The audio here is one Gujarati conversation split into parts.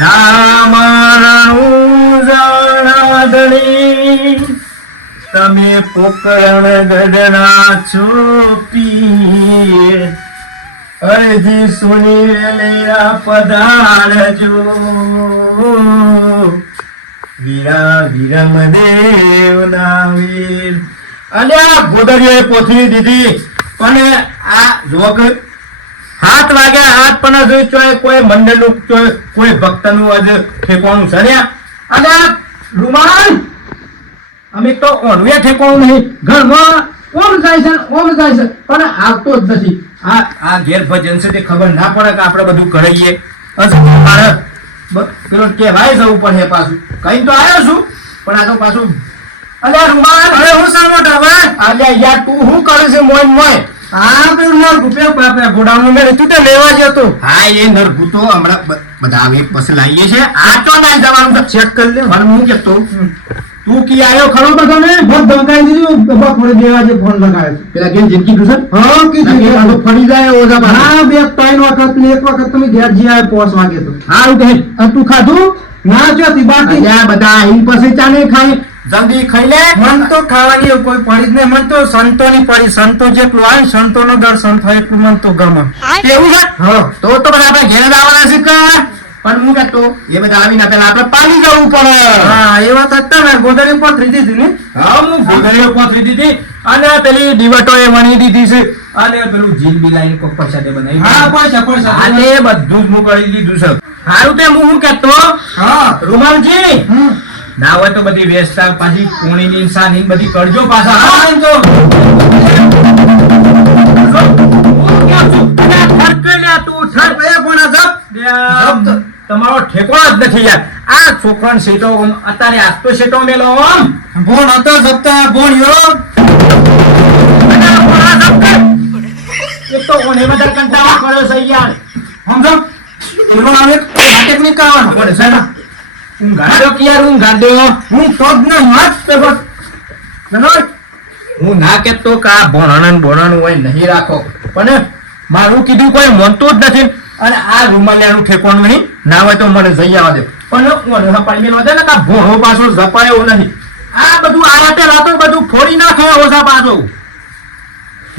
રામ રણુજણાદણી તમે પોકરણ ગગના ચોપી અરજી સુની લેરા પધારજો. વીરા વિરમ દેવ ના વીર. અને આ ગોદડીએ પોથરી દીધી. અને આ જો કે હાથ વાગ્યા હાથ પણ હજુ ચોય કોઈ મંડળનું ચોય કોઈ ભક્તનું હજુ ઠેકવાનું સર્યા અને રૂમાલ અમે તો ઓનવે ઠેકવાનું નહીં. ઘરમાં ઓમ જાય છે ઓમ જાય છે પણ આવતો જ નથી. આ આ ઘેર ભજન છે તે ખબર ના પડે કે આપણે બધું કરાઈએ પેલો કહેવાય જવું પડે પાછું. કઈ તો આવ્યો છું પણ આ તો પાછું અલ્યા રૂમાલ. અરે હું મોટા? ભાઈ અલ્યા યાર તું શું કરે છે મોય મોય? હા પેલું નર ગુપ્યો ગોડાઉન મેં તું તો લેવા ગયો તો. હા એ નર હમણાં બધા આવે પછી લાવીએ છે આ તો ના જવાનું ચેક કરી લે. મને હું કેતો તું કી આવ્યો ખરો બધો ને બસ ધમકાઈ દીધું. બપોરે બે વાગે ફોન લગાવ્યો છે. પેલા કેમ જિંદગી કીધું હા કે આ ફરી જાય. હા બે ત્રણ વખત ને એક વખત તમે ઘેર જી આવે પોસ વાગે તો. તું ખાધું? ના ચોથી બાકી? અલ્યા બધા આઈને પછી ચાલે ખાય જલ્દી ખાઈ લે. મન તો ખાવાની કોઈ પડી ને મન તો સંતોની પડી. સંતો જેટલું આવે સંતો નો દર્શન થાય એટલું મન તો ગમે. એવું છે? હા. તો તો બધા આપણે ઘેર આવવાના છે કે પણ હું કહેતો એ બધા આવીને પેલા આપણે પાણી જવું પડે. હા એ વાત હતા ને ગોદડી ઉપર થઈ દીધી ને. હા હું ગોદડીઓ પહોંચી દીધી અને પેલી દિવટો એ વણી દીધી છે. અને પેલું જીલ બિલાઈને કોક પછાડે બનાવી હા પૈસા પૈસા. અને બધું જ હું કરી લીધું છે. સારું તે હું શું કહેતો. હા. રૂમાલજી હમ. ના હોય તો બધી વેસ્ટા પાછી કોણીની ઇન્સાની બધી કરજો પાછા. એમ તમારો ઠેકો જ નથી યાર. આ છોકરાને આમ અત્યારે આજ તો શેઠો મેલો ભોણ હતો જપતા ભોણ. એક તો ઓને બધા કંટાળો કર્યો છે યાર. સમજો? પેલો આવે નાટક નહીં કરવાનું પડે છે ને ઊંઘાડ્યો કે યાર હું તો જ બસ. બરાબર? હું ના કેતો કે આ ભોણાનું બોણાનું હોય નહીં રાખો. પણ મારું કીધું કોઈ માનતું જ નથી. અને આ રૂમાલિયાનું ઠેકોણું નહીં. ના હોય તો મને જઈ આવવા દે. પણ હપાઈ મેલવા દે ને કે ભોણો પાછો ઝપાય નહીં. આ બધું આ તે રાતો બધું ફોડી નાખે ઓછા પાછો.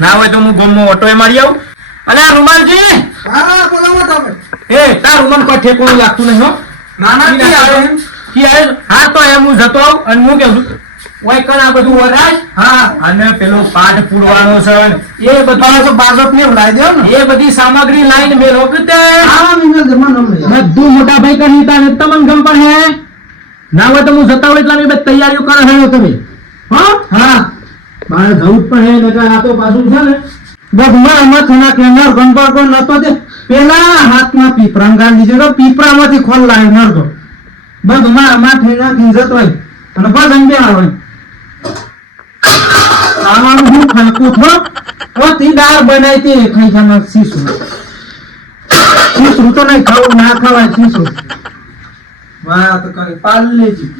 ના હોય તો હું ગમો ઓટોએ મારી આવું. અને આ રૂમાલજી! હા બોલાવો તમે. એ તાર રૂમાલ કોઈ ઠેકોણું લાગતું નહીં હો. ના ના કી આવે? કી આવે? હા તો એમ હું જતો અને હું કેવું ઓય કણ આ બધું વરાય? હા અને પેલો પાઠ પૂરવાનો છે એ બધું બાજોટ ને લાવી દો ને? એ બધી સામગ્રી લાઈન મેલો કે હા મિનલ જમા બધું મોટા ભાઈ કરી તાને તમને ગમ પણ હે? ના હોય તો હું જતા હોય એટલે બધી તૈયારીઓ કરે હે તમે. હા? હા. મારે જવું પણ હે નકર આ તો પાછું છે ને. બસ મારા માથે ના કેનાર ગણપર નતો પેલા હાથમાં પીપરા ગાંધી દીધો પીપરામાંથી ખોલ લાવી નરતો બધમાં મારા માથે નાખી જતો હોય. અને બસ અંગે આવે. આવાનું હું ખાકું છો ઓથી દાળ બનાવી તે ખાઈ જામાં શીશું. શીશું તો નહીં ખાવું, ના ખાવાય શીશું. વાત કરે પાલ્લેજી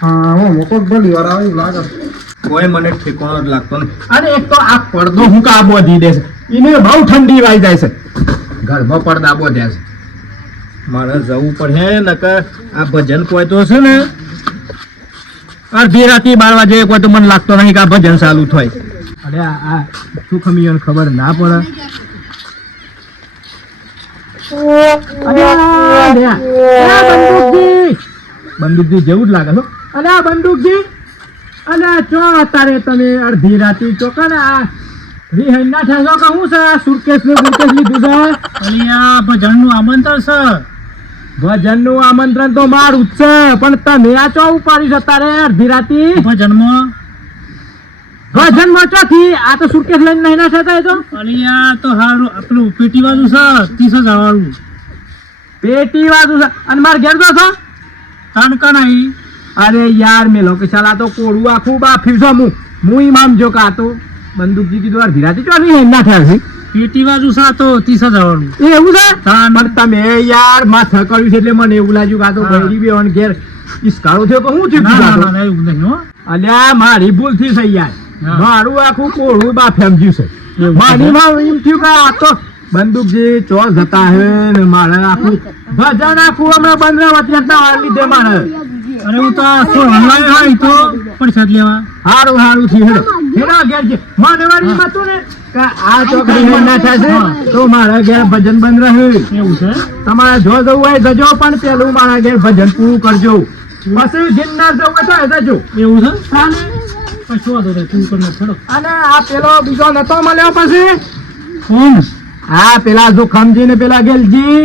હા, હું મોકો બોલી વાર આવ્યું લાગે. કોઈ મને ઠેકોણો જ લાગતો નહીં અને એક તો આ પડદો હું કા બોધી દે છે એને બહુ ઠંડી વાઈ જાય છે. ઘરમાં પડદા બોધ્યા છે. મારે જવું પડે નકર આ ભજન કોઈ તો છે ને? અડધી રાતી બાર વાગે કોઈ તો મને લાગતો નહીં કે આ ભજન ચાલુ થાય. અરે આ શું ખમીઓને ખબર ના પડે? અરે બંદૂકજી જેવું જ લાગે છો અરે આ બંદૂકજી આ ચો અત્યારે તમે અડધી રાતી ચો કે આ રિહાઈ ના ઠેસો કે હું સર સુરકેશ ને બુટકેસ લીધું છે. અહીંયા ભજનનું આમંત્રણ સર ભજનનું આમંત્રણ તો મારું જ છે પણ તમે આ ચો ઉપાડી છે તારે અડધી રાતી? ભજનમાં? ભજનમાં ચોથી આ તો સુરકેશ લઈને નહીં ના થતા એ તો. અલિયા તો હારું આપણું પેટી બાજુ છે ત્રીસ હજાર વાળું. પેટી વાળું છે. અને મારે ઘેર તો છો? તાણકા નહીં અરે યાર મેં લોકો ચાલ આ તો કોડું આખું બાફ્યું છે હું હું ઇમામ જો કે આ તો બંદૂકજી કીધું યાર રાતે ચો નહીં ના થયા છે? પેટી બાજુ છે તો ત્રીસ જવાનું એવું છે. પણ તમે યાર માથા કર્યું છે એટલે મને એવું લાગ્યું કે આ તો હા. બૈરી બે ઘેર ઈસકાળો થયો કે હું થયું ના ના ના એવું નહીં હો. અલ્યા મારી ભૂલથી છે યાર. મારું આખું કોળું બાફેમ ફેમજ્યું છે. માનીમાં એમ થયું કે આ તો બંદૂકજી ચો જતા હે ને મારે આખું ભજન આખું હમણાં બંધ લીધે મારે અરે હું તો આખો હમણાં હોય તો પરસાદ લેવા. હારું હારું થી હેડો. હેડો ઘેર જે. માં દેવાની એમ હતું ને. કે આ ચોકડી હે ના થશે તો મારા ઘેર ભજન બંધ રહે. એવું છે? તમારે જો જવું હોય જજો પણ પેલું મારા ઘેર ભજન પૂરું કરજો. પછી જિન્નાર જવું તો જજો. એવું છે? અને આ પેલો બીજો નતો મળ્યો પછી? કોણ? હા પેલા જોખમજી ને પેલા ગેલજી.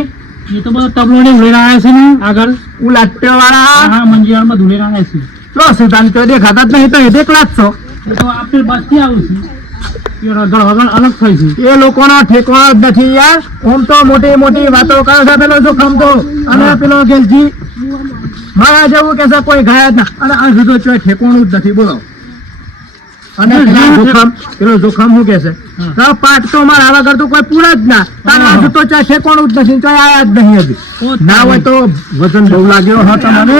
એ તો બધા તબલો ને ધૂળેરા આવ્યા છે ને આગળ. ઉલાટ્યો વાળા હા ધૂળેરા આવ્યા છે. લો સુધાન તો દેખાતા જ નહીં તો એ દેખલા જ છો. એ તો આપણે બસથી આવું છું. એ અલગ થઈ છે. એ લોકોનો ઠેકો જ નથી યાર. ઓમ તો મોટી મોટી વાતો કરે છે પેલો જોખમ તો? અને પેલો ગેલજી. મારા જેવું કે કોઈ ગયા જ ના. અને આ જુદો ઠેકોણું જ નથી બોલો. અને જોખમ પેલો જોખમ શું કે છે તો પાઠ તો મારા વગર તો કોઈ પૂરા જ ના. તારે આ જુદો ચોય ઠેકોણું જ નથી ચોય આયા જ નહીં હજી. ના હોય તો વજન બહુ લાગ્યો હો તમારે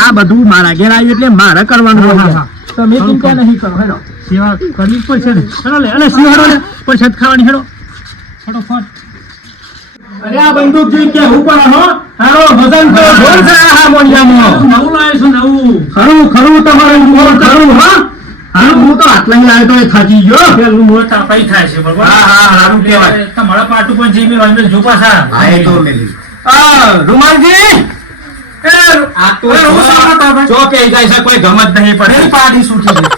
આ બધું મારા ઘેર આવ્યું એટલે મારે કરવાનું. તમે ચિંતા નહીં કરો હેડો. સેવા કરવી જ પડશે ને. હેડો લે હેડો પરસાદ ખાવાની હેડો. ફટોફટ અરે આ બંદૂકજી કેવું પણ હો હારો વજન તો જોર છે આ હાર્મોનિયમમાં. નવું લાવે છું નવું. ખરું ખરું તમારું મોર ખરું હા? હા હું તો આટલા લાવ્યો તો એ થાકી ગયો. પેલું મોર તાપાઈ થાય છે બરોબર? હા, હા, સારું કહેવાય. તમારા પાટું પણ જે મેં વાંધો જો પાછા. હા એ તો મેલી. આ રૂમાલજી! એ આ તો એ હું સામે જો કે જાય છે કોઈ ગમત નહીં પડે. પાડી છે.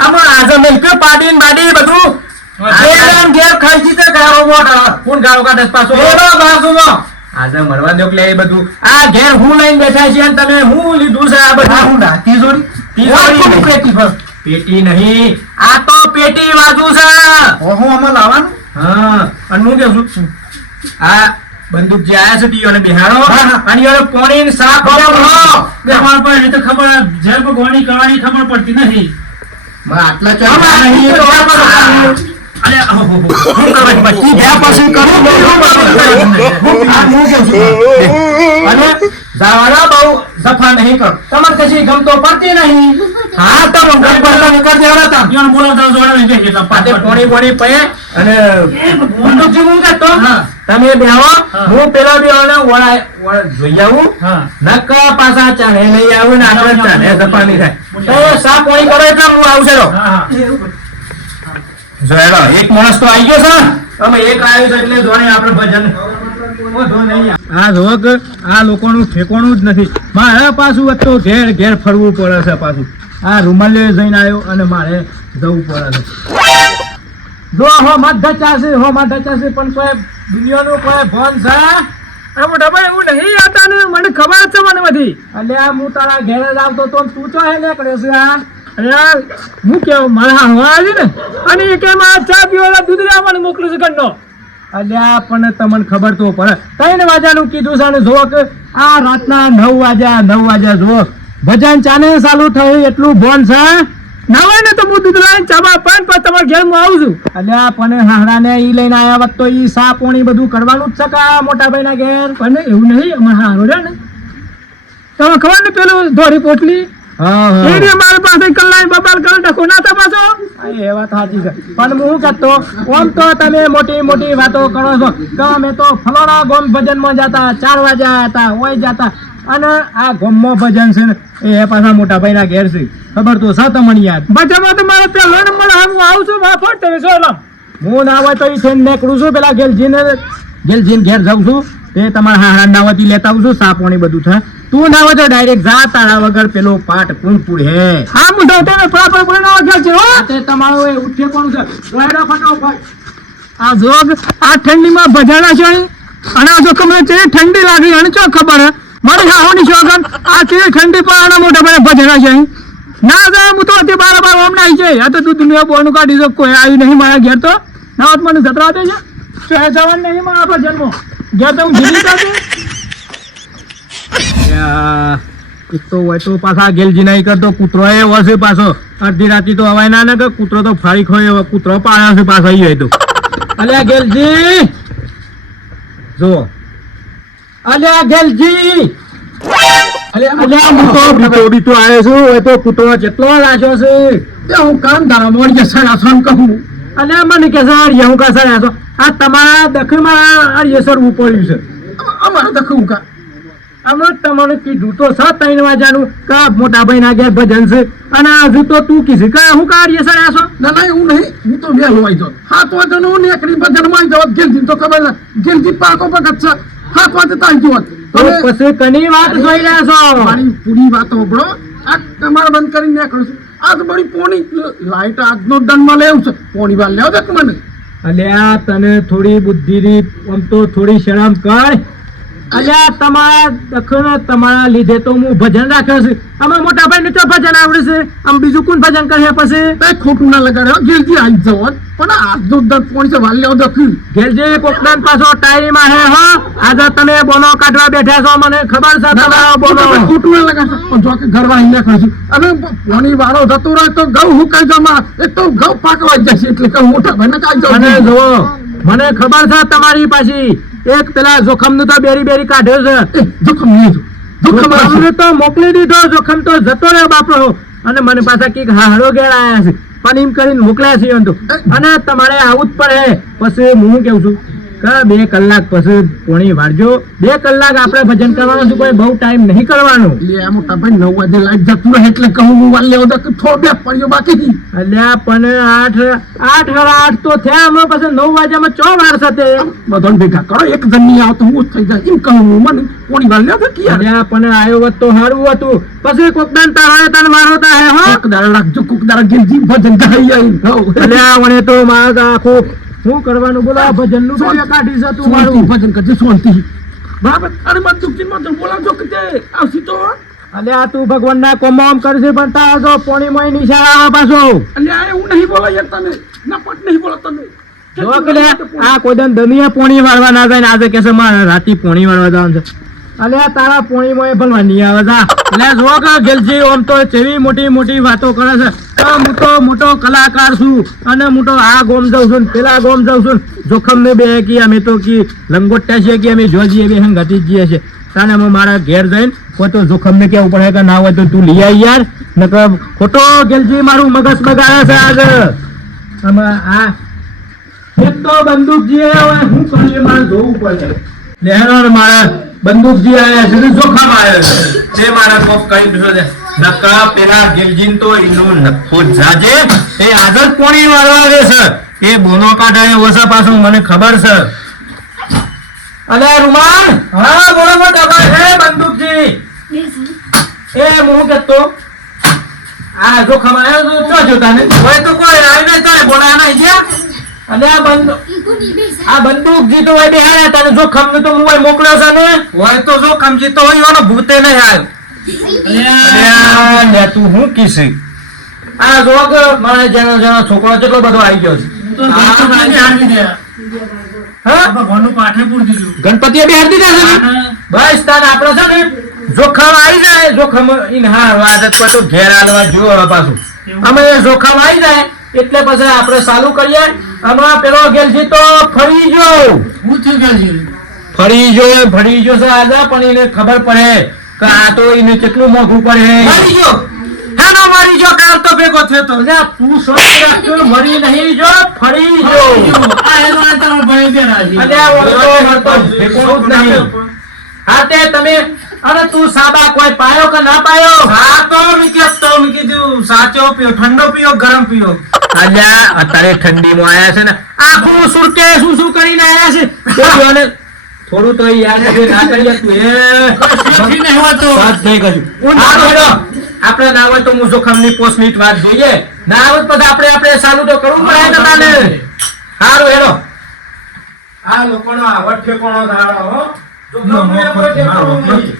આમાં આજે મિલ્ક પાડી ને બાડી બધું? ઘેર ઘેર ખર્ચી તે ગાળો મોઢ. કોણ ગાળો કાઢે પાછો. એનો બાજુમાં આજે મળવા દો એટલે એ બધું. આ ઘેર હું લઈને બેઠા છે અને તમે હું લીધું છે આ બધું? હું તિજોરી તિજોરી પેટી પર? પેટી નહીં. આ તો પેટી બાજુ છે. ઓહો આમાં લાવવાનું? હા અને હું કેવું છું આ બંદૂક જે આયા છે ટીઓ ને બિહારો અને એને પોણી સાફ આપો પર એ તો ખબર જેલ પર ગોળી કરવાની ખબર પડતી નથી. આટલા ચાલ નહીં અને બહુ જફા નહીં નહીં નહીં કે અને બંદૂકજી હું કહેતો હા. તમે હા. પેલા બેહોને વળ- જોઈ આવું નકા પાછા ચાલે નહીં આવું ને આપણે ચાલે જપાની થાય તો સા કરો એટલે હું આવશે રો હા હા જો હેડો એક માણસ તો આવી ગયો છે અમે એક આવ્યો છે એટલે જોડે આપણે ભજન. આ જોક આ લોકોનું ઠેકોણું જ નથી. મારે પાછું ઘેર ઘેર ફરવું પડે છે પાછું. આ રૂમાલે જઈને આવ્યો અને મારે જવું પડે છે. જો હો મત ધચાશે હો મત ધચાશે પણ કોઈ દુનિયાનું કોઈ છે? અરે એવું નહીં આતા ને મને ખબર છે મને બધી. એટલે હું તારા ઘેર જ આવતો તો તું ચો હે લેકડે છે આ અરે હું કેવું મારા આવી ને? અને એ કે ચા પીવાના દૂધ લેવા મને મોકલું છે ઘરનો? અલ્યા પણ તમને ખબર તો પડે. ત્રણ વાજાનું કીધું છે અને આ રાતના નવ વાગ્યા નવ વાગ્યા જુઓ. ભજન ચાને ચાલુ થયું, એટલું ભોન છે ના હોય ને તો હું દૂધ લાવીને પણ તમારા ઘેર હું આવું છું. અલ્યા પણ હાહડાને ઈ લઈને આવ્યા વખત તો ઈ પોણી બધું કરવાનું જ છે કા મોટા ભાઈના ઘેર? પણ એવું નહીં, અમારે હારો ને. તમે ખબર ને પેલું ધોરી પોટલી? એ રે મારી પાસે કલાઈ બબાલ કરે ડખો ના એ વાત સાચી છે. પણ હું કહેતો ઓમ તો તમે મોટી મોટી વાતો કરો છો. કે અમે તો ફલોણા ગોમ ભજનમાં જતા ચાર વાગ્યા હતા ઓય જતા. અને આ ગોમમાં ભજન છે ને એ પાછા મોટા ભાઈના ઘેર છે. ખબર તો છે તમને યાદ? બધામાં તો મારો નંબર હું આવું છું વાફટ તમે હું ના હોય તો એ છે નીકળું છું પેલા ગેલજીને ગેલજીને ઘેર જાઉં છું. તે તમારા હાડા નાવાથી લેતા આવું છું સાપોણી બધું થાય તું ના તો ડાયરેક્ટ જા તારા વગર પેલો પાટ કુંપુર હે હા હું તો તને પ્રોપર પર ના વગર છે હો. તે તમારું એ ઉઠે કોણ છે. રોયડો ફટાફટ આ જોગ આ ઠંડીમાં ભજાણા છે. અને આ જો તે ઠંડી લાગી અને ચો ખબર મારે હાહોની શોગન આ તે ઠંડી પર આના મોટા ભાઈ ભજાણા છે ના જાય હું તો તે બાર બાર ઓમ નાઈ જાય આ તો તું દુનિયા બોનું કાઢી દો કોઈ આવ્યું નહીં મારા ઘેર તો. ના મને જતરા દે છે. જવાન નહીં મારા ભજનમાં ઘેર તો હું જીવી એક તો હોય તો પાછા ગેલજી નહીં કરતો કૂતરો એ વસે પાછો. અડધી રાતી તો અવાય ના કે કૂતરો તો ફાળી ખોય કૂતરો પાડ્યો છે પાછો હોય તો. અલ્યા ગેલજી! જો અલ્યા ગેલજી! અલ્યા હું બીતો બીતો આવ્યો છું. એ તો કૂતરો જેટલો રાખ્યો છે, તે હું કામ તારા કે સડા સન કહું. અને મને કે સર યહું કા સર આ તમારા દખમાં આ યસર ઉપડ્યું છે. અમારે દખું કા અમે તમને કીધું તો છ ત્રણ વાગ્યાનું કા મોટા ભાઈ ના ઘેર ભજન છે? અને હજુ તો તું કીધું. કા હું કા સર આસો ના ના એવું નહીં. હું તો વહેલો આવી જાઉં. હાથ વાગે હું નીકળી ભજનમાં જાઉં. ગેલજી તો ખબર ના ગેલજી પાકો પગત છે. હાથ વાગે તો આવી જાઉં તો પછી કની વાત જોઈ રહ્યા છો? મારી પૂરી વાત હોબળો આ તમારે બંધ કરીને નેકળું છું. આ તો બધી પોણી લાઈટ આજનો દંડમાં લેવું છે. પોણી વાર લેવો દે મને? અલ્યા તને થોડી બુદ્ધિની આમ તો થોડી શરમ કર. અલ્યા તમારા દખન તમારા લીધે તો હું ભજન રાખ્યો છે. અમે મોટા ભાઈ ને તો ભજન આવડે છે. આમ બીજું કોણ ભજન કરે પછી? કઈ ખોટું ના લગાડ્યો ગેલજી આવી જાવ પણ આજનો દંડ કોણ છે વાર લેવો દે ઘેરજી કોકડાન પાછો ટાઈમ આહે હો. આજે તમે બોનો કાઢવા બેઠા છો મને ખબર છે તમારો બોનો ખોટું ના લગાડશો પણ જો કે ઘરમાં આવીને કરશું અને પોણી વાળો જતો રહે તો ગૌ હુકાઈ જમા એ તો ગૌ પાકવા જશે એટલે કે મોટા ભાઈ ને કાઢ અને જાવ મને ખબર છે તમારી પાછી. એક પેલા જોખમનું તો બેરી બેરી કાઢ્યો છે. જોખમ લીધું જોખમ તો મોકલી દીધો જોખમ તો જતો રહ્યો બાપરો. અને મને પાછા કંઈક હાડો ઘેર આયા છે. પણ એમ કરીને મોકલ્યા છે અને તમારે આવું જ પડે. પછી હું કેવું છું? કે બે કલાક પછી પોણી વાળજો? બે કલાક આપણે ભજન કરવાનું છે કોઈ બહુ ટાઈમ નહીં કરવાનો. એટલે આ મોટા ભાઈ નવ વાગે લાઈટ જતું રહે એટલે કહું હું વાલ લેવો તો થોડો પડ્યો બાકી અલ્યા પણ આઠ આઠ સાડા આઠ તો થયા અમે પછી નવ વાગ્યામાં ચો વાર સાથે બધાને ભેગા કરો એક જણ નહીં આવતો હું થઈ જાય. એમ કહું હું મને પોણી વાર લેવો કે અલ્યા પણ આવ્યો હોત તો સારું હતું. પછી કોક દાન તારા તન વારો તા હે હો? કોક દાડા રાખજો કોક દાડા ગિરજી ભજન ગાઈ હો. અલ્યા વણે તો મારા આખું શું કરવાનું બોલો આ ભજનનું બે કાઢી છે તું મારું. ભજન કરજે શાંતિ બરાબર? અરે બંદૂકજી મન તો બોલાવજો કે આવશી તો આ તું ભગવાન ના કોમ કરશે પણ તા જો પોણી મોય નિશાળ આવે પાછો. અને આ એવું નહીં બોલો યાર તને. ના પટ નહીં બોલો તને. જો કે આ કોઈ દન દનિયા પોણી વાળવા ના જાય ને આજે કે છે મારે રાતી પોણી વાળવા જવાનું છે. અલ્યા તારા પોણી મોય ભલવા નહીં આવે જા. એટલે જો કે, ગેલજી, ઓમ તો જેવી મોટી મોટી વાતો કરે છે. હું તો મોટો કલાકાર છું અને તો આ ગોમ જાઉં છું પેલા ગોમ જાઉં છું જોખમ ને બે કી, અમે તો કી લંગોટ્યા છે કે, અમે જોજીએ બે હંગાતી જઈએ છે તાને અમે મારા ઘેર જઈને કોઈ તો જોખમ ને કેવું પડે કે ના હોય તો તું લઈ આવી યાર. નકર ખોટો ગેલજી મારું મગજ બગાડે છે આજે. આમાં આ એક તો બંદૂકજી હવે હું કરીએ મારે જોવું પડે. લેહરો મારા બંદૂકજી આવ્યા છે ને જોખમ આવ્યો છે. તે મારા કોક કરી દીધો છે નકા પેલા ગિલજીન તો એનું નખો જાજે, એ આદત કોણી મારવા દે છે. એ બોનો કાઢાય, ઓછા પાછું મને ખબર છે. અલે રૂમાન હા, બોલો બોલો દબા હે બંદૂકજી એ, હું કેતો, આ જોખમ આવ્યો તો જોતા ને હોય તો કોઈ રાય નહીં તારે બોલા નહીં ગયા? અને આ બંદૂક આ બંદૂક જીતો હોય બેહાડ્યા તને જો ખમ તો મોબાઈલ મોકલ્યો છે ને? હોય તો જોખમ જીતો હોય એનો ભૂતે નહીં હાલ. અલ્યા, લે તું હું કીસી? આ જોગ મારે જણા જણા છોકરો કેટલો બધો આવી ગયો છે. ગણપતિ ગણપતિએ બેહાડી દીધા છે ને? બસ તાર આપડે છે ને જોખમ આવી જાય જોખમ ઇન હાર પર તો ઘેર આલવા જો પાછું. અમે જોખમ આવી જાય એટલે પછી આપણે ચાલુ કરીએ. હમણાં પેલો ગેલજી તો ફરી ગયો. ફરી ગયો ફરી ગયો છે આજે પણ એને ખબર પડે કે આ તો એને કેટલું મોઘું પડે. ફરી ગયો. હા મરી ગયો. કાલ તો ભેગો થયો તો. જા તું સોચ રાખ્યો મરી નહીં જો ફરી ગયો. અલ્યા ઓળખો ઓળખો ભેગો જ નહીં. હા તમે અરે તું સાબા કોઈ પાયો કે ના પાયો? હા તો દીધું. સાચો પીયો ઠંડો પીઓ ગરમ પીઓ. અલ્યા અત્યારે ઠંડીમાં આયા છે ને આખું સુરતે શું શું કરીને આયા છે. તો થોડું તો યાદ છે ના કરીએ તું એ વાત નહીં કશું હાલો, હેડો. આપણે ના હોય તો હું જોખમની પોસ્ટ મિનિટ વાત જોઈએ. ના આવત પછી આપણે આપણે ચાલુ તો કરવું પડે ને તાને. સારું હેડો આ લોકોનો આવડ ઠેકોણો ધારો હો. નહીં.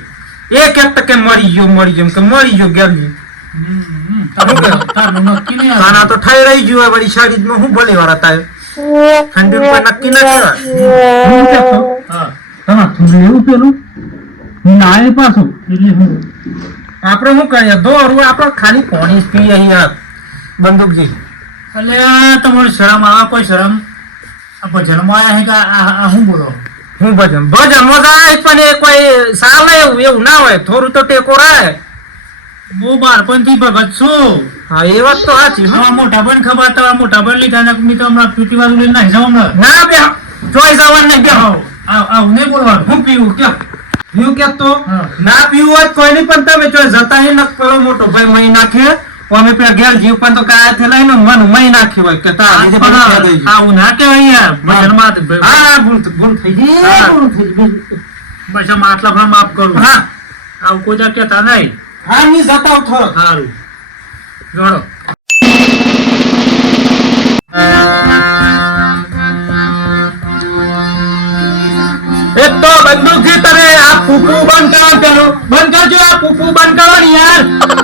એક એક ટકે મરી ગયો મરી ગયો. કે મરી ગયો ગેલજી ખાના તો થઈ રહી ગયું હોય વળી શરીરમાં હું ભલે વાર હતા ઠંડી કોઈ નક્કી ના કહેવાય એવું પેલું? નાય પાછું. આપણે શું કરીએ? દોરું આપણે ખાલી પાણી પી પીએ અહીંયા બંદૂકજી. તમારી શરમ આવે કોઈ શરમ? ભજનમાં આયા કે આ- આ શું બોલો? હું ભજન? ભજન મજા આવે પણ એ કોઈ સાલે એવું એવું ના હોય. થોડું તો ટેકો રહે. હું બાળપણથી ભગત છું. હા એ વાત તો સાચી હો. મોટા ભાઈને ખબર તમારા મોટા ભાઈ લીધા ને મેં હમણાં પીટી વાળું લઈને નાહી જાઉં ના બે ચોઈસ આવવાનું નહીં બે. આવ, આવ, આવ, નહીં બોલવાનું. હું પીવું કયો? પીવું કે તો? ના પીવું હોય કોઈ નહીં પણ તમે જો જતા હી પેલો મોટો ભાઈ મહી નાખે. અમે પેલા ઘેર જીવ પણ તો કાયા થયેલા ને મન મહી નાખ્યું હોય કે યાદ આવું ના યાર. હા. ભૂલ ભૂલ થઈ ગઈ ભૂલ થઈ ગઈ. બસ આટલા માફ કરું. હા. આવું કોઈ કેતા નહીં. હા ની જતા હું સારું જોડો. એક તો બંદૂકથી તને આ ફૂફુ બંધ કરવા પેલું. બંધ કરજો આ ફૂફુ બંધ કરવાની યાર.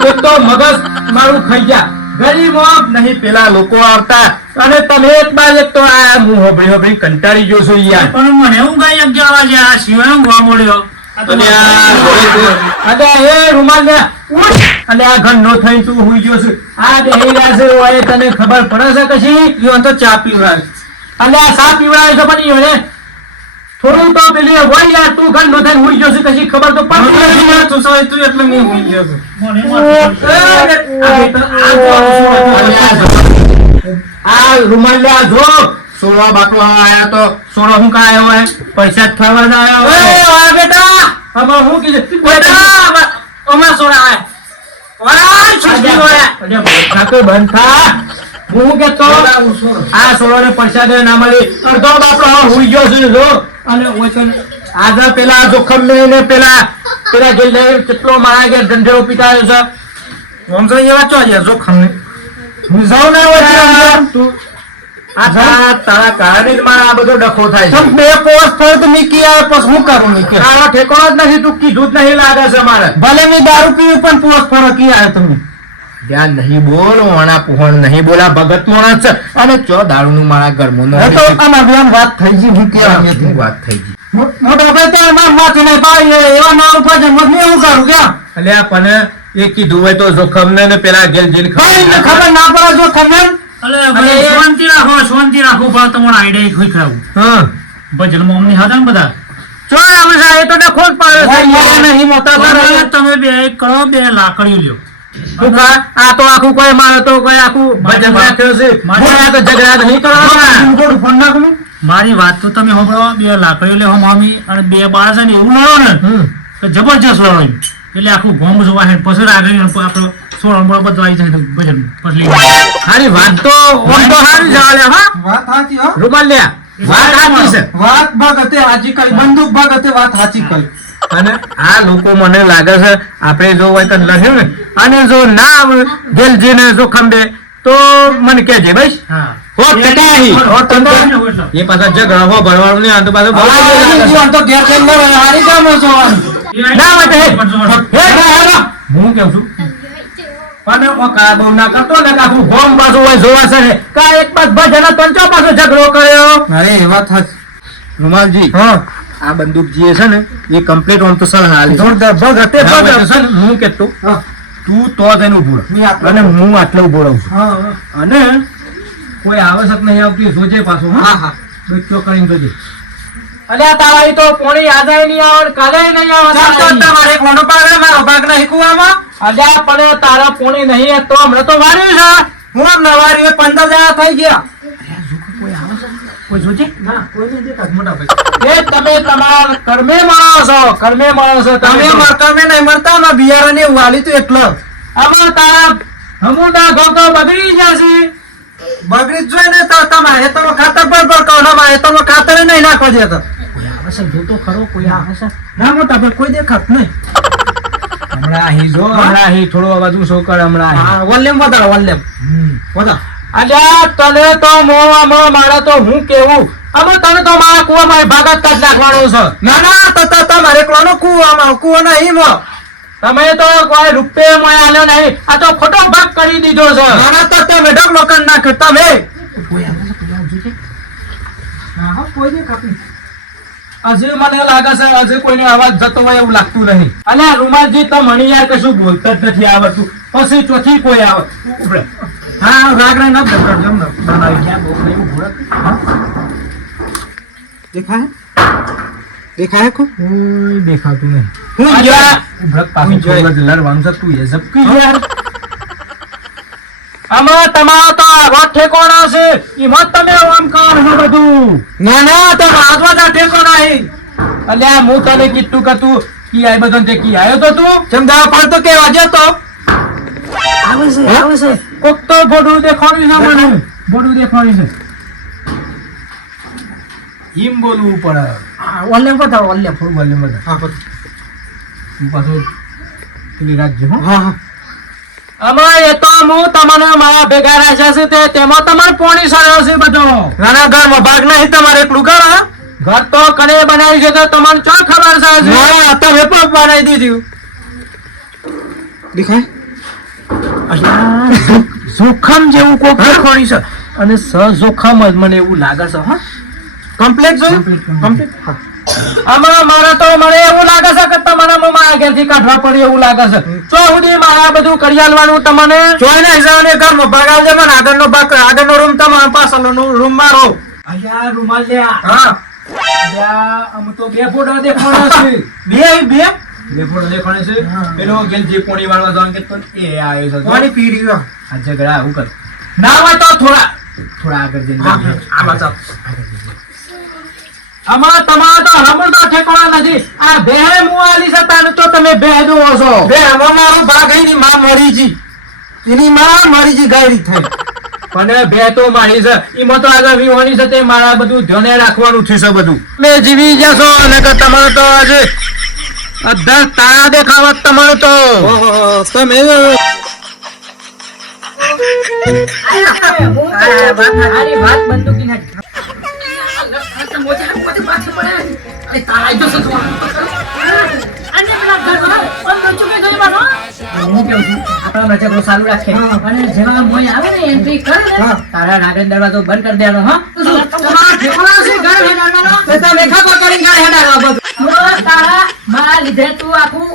એક તો મગજ મારું ખાઈ ગયા. ગરીબ હોપ નહીં પેલા લોકો આવતા. અને તમે એક એક તો આ હું હોભળી હોભળી કંટાળી ગયો છું યાર. પણ મને હું કઈ અગિયાર વાગે આ સિવાય હું ગવા મળ્યો? અરે એ રૂમાલ ને! અને આ ઘર નો થઈ તું હુઈ ગયો છું. આ બેહી રહ્યા છે ઓય તને ખબર પડે છે કશી ઈવન તો ચા પીવડાવે અને આ ચા પીવડાવે છે પણ ઈવને થોડું તો પેલી હોય યાર તું ઘર નો થઈ હુઈ ગયો છું કશી ખબર તો પડે. તું સમજ તું એટલે હું હુઈ ગયો છું. આ રૂમાલ લે આ જો. સોળા બાટલો આયા તો સોળો હું કા આવ્યો હે? પૈસા જ આવ્યો ઓય બેટા હવે હું કીધું? બેટા! સોળા આયા ઓય છુટી અરે ખાતો બંધ થા. હું કેતો આ સોળો ને પૈસા દે ના મળી. અડધો બાપડો હુઈ ગયો છે જો. અને આજે પેલા જોખમ ને પેલા પેલા ગેલ કેટલો મારા ઘેર ધંધેરો પીટાયો છે. આમ તો એવા ચો જોખમ ને. હું જાઉં ના હોય તું આ તારા તારા કારણે જ મારા આ બધો ડખો થાય છે. બે પોસ્ટ પર મીકી આવે પછી હું કરું મીકી તારા ઠેકાણો જ નથી તું કીધું જ નહીં લાગે છે મારે. ભલે મેં દારૂ પીવું પણ પોસ્ટ પર કી આવે તમે ધ્યાન નહીં બોલ વણા પુહણ નહીં બોલા ભગત મોણા છે. અને ચો દારૂ નું મારા તો આમાં વાત થઈ ગઈ હું કેવા વાત થઈ ગઈ? મોટો ભાઈ તો એમાં માથું નહીં પાડી એવા ના ઉપર મત હું કરું ક્યાં એટલે પણ એ કીધું હોય તો જોખમ ને પેલા ગેલ જેલ ખબર ના પડે. જોખમ ને અલે શાંતિ રાખો શાંતિ રાખો પણ તમારો આઈડિયા ખોઈ ખરાબ. હા. ભજનમાં અમને હતા ને બધા? જો અમે સાહેબ તો ડખો પાડ્યો નહીં મોટા તમે બે એક કરો બે લાકડીઓ લ્યો. આ તો આખું કોઈ મારે તો કોઈ આખું ભજન રાખ્યો છે. મારે- તો ઝઘડા નહીં કરવાના. મારી વાત તો તમે સાંભળો બે લાકડીઓ લેવા મામી અને બે બાર છે ને એવું લડો ને તો જબરજસ્ત લડો એટલે આખું ગોમ જોવા હે પછી આગળ આપણો સોળ અંબળો બધું આવી જાય ભજન પછી લઈ વાત તો ઓમ તો હારી ચાલે હા? વાત સાચી હો? રૂમાલ લે. વાત સાચી છે. વાત ભગતે હાચી કરી બંદૂક ભગતે વાત સાચી કરી અને આ લોકો મને લાગે છે આપણે જો હોય તો લખ્યું ને અને જો ના આવે દિલજીને જોખમ દે તો મને કહેજે ભાઈ હા. હો ટકાહી, હો ટકાહી. એ પાછા હો ભરવાનું આ તો પાછું તો હારી કામ ના હોય હે. હે, ના. હું કેવું છું? અને ઓ કા બહુ ના કરતો ને કે આખું ગોમ પાછું હોય જોવા છે. કા એક પાસ ભજન હતો ને ચો પાછો ઝઘડો કર્યો અરે એ વાત સાચી. રૂમાલજી હા. આ બંદૂક જે છે ને એ કમ્પ્લીટ ઓમ તો સર હાલી જોરદાર ભગતે ભગત હું કેતો હા. તું તો તેનું ઊભો. અને હું આટલો ઊભો રહું છું. અને કોઈ આવશ્યક નહીં આવતી જોજે પાછું હા. હા બચ્ચો કરીને જોજે. અલ્યા તારા તો પોણી યાદ નહીં આવે કાલે નહીં ચાલ તો તમારે કોનો પાડે મારો ભાગ નહીં કુવામાં અલ્યા પણ તારા પોણી નહીં તો હમણાં તો વાર્યું છે. હું નવારી પંદર જણા થઈ ગયા. કોઈ જોજે? ના કોઈ નહીં દેખાત મોટા ભાઈ. એ તમે તમારા કર્મે માણસ છો કર્મે છો તમે. મરતા નહીં મળતા માં બિયારણ એવું હાલી તું એટલો આમાં તારા ઘઉં બગડી જશે બગડી જ જોઈ ને તો તમારે તો ખાતર પર પર કહો મારે તો ખાતર નહીં નાખવા દે કોઈ આવે છે જો તો ખરો કોઈ આવે છે ના મોટા ભાઈ કોઈ દેખાત નહીં. હમણાં અહીં જો હમણાં અહીં થોડો અવાજ ઊંચો કર હમણાં હા વલ્લેમ વધારો વલ્લેમ. વધારો. અલ્યા તને તો મોવામાં મારે તો હું કેવું? અમે તને તો મારા કુવામાં ભાગત કાઢ નાખવાનો છે. ના ના તો તો તમારે કોનો કુવામાં કુવો નહીં મો. તમે તો કોઈ રૂપે માં આલ્યો નહીં. આ તો ખોટો ભાગ કરી દીધો છે. ના ના તો તમે ડગલો કરી નાખ્યો તમે. હજી મને લાગે છે હજુ કોઈને અવાજ જતો હોય એવું લાગતું નહીં. અને રૂમાલજી તો મણી યાર કશું બોલતા જ નથી આવડતું પછી ચોથી કોઈ આવે? હા રાગડા ન બનાવી દેખાય? દેખાય કો દેખાતું નહીં. હું જોઈ. લડવાનું છે તું એ જબકી યાર. આમાં તમારો તો આવો ઠેકોણો છે. એમાં તમે આમ કરો છો બધું. ના ના તો તા ઠેકોણો અલ્યા હું તને કીધું કે તું કી આય બધો તે કી આયો તો તું? ચમદા પણ તો કેવા તો? આવે છે આવે છે. કોક તો બોડું દેખાડ્યું છે મને. બોડું દેખાડ્યું છે. હિમ બોલવું પડે. ઓલે બતાવો ઓલે થોડું બોલ્યું મને હા પેલી હો. હા હા. એ તો હું તમને મારા ભેગા રાખ્યા છે તે તેમાં તમારે પોણી સર્યો છે બધો. નાના ઘરમાં ભાગ નહીં તમારે એકલું ઘર ઘર તો કને બનાવી છે તો તમને ચો ખબર છે ના તમે પણ બનાવી દીધું. દેખાય? જોખમ જેવું કોક દેખાણી છે. અને સ જોખમ જ મને એવું લાગે છે હા? કમ્પ્લીટ જોયું? કમ્પ્લીટ આમાં મારે તો મને એવું લાગે મારા ઘેરથી કાઢવા પડે એવું લાગે છે. તો સુધી મારા બધું કરી આલવાનું તમને જોઈને હિસાબે ઘરમાં ભાગ આલજે મને આગળનો ભાગ આગળનો રૂમ તમારો પાછળનો રૂમ મારો અહીંયા રૂમાલ લે હા. આમ તો બે ફોટો દેખાણો છે. બે બે? બે ફોટો દેખાણો છે. પેલો ગેલ જે પોણી વાળવા જવાનું કે તો એ આવ્યો છે. પાણી પી રહ્યો. આ ઝઘડા આવું કર. ના હોય તો થોડા થોડા આગળ જઈને આમાં ચાલ આમાં તમારા તો હમણો ઠેકાણા નથી. આ બેહે મુઆલી છે તાને તો તમે બેહ જુઓ છો. બે આમાં મારો ભાગ એની માં મરી જી. એની માં મરીજી ગાયરી થઈ. પણ બે તો મારી છે. એમાં તો આગળ વિહોણી છે તે મારા બધું ધ્યાને રાખવાનું છે છે બધું. મેં જીવી જશો અને કે તમારે તો આજે અધર તારા દેખાવા જ તમારે તો. તમે અરે વાત બંદૂકી નાખ એ તારાઈ જશે તું અને પેલા ઘરમાં પણ ચૂકી ગઈ બાનો હું કેવું છું? રાખે. અને જેવા મોય આવે એન્ટ્રી કર તારા નાગર દરવાજો બંધ કરી દેવાનો હા? તારા માં લીધે તું આખું